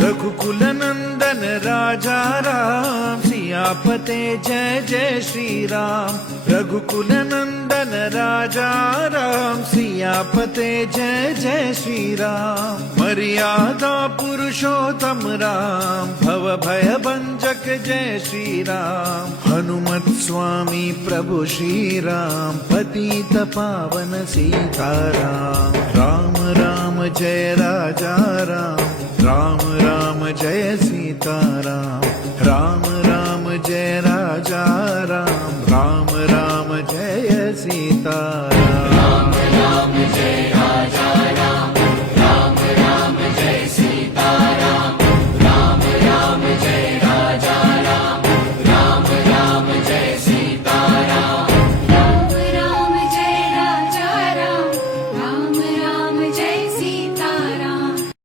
रघुकुल नंदन राजा राम, सियापते जय जय श्री राम। रघुकुल नंदन राजा राम, सियापते जय जय श्री राम। मर्यादा पुरुषोत्तम राम, भव भय भंजक जय श्री राम। हनुमत स्वामी प्रभु श्री राम, पतित पावन सीताराम। राम राम जय राजा राम, राम राम जय सीताराम। राम राम जय राजा राम, राम राम जय सीताराम।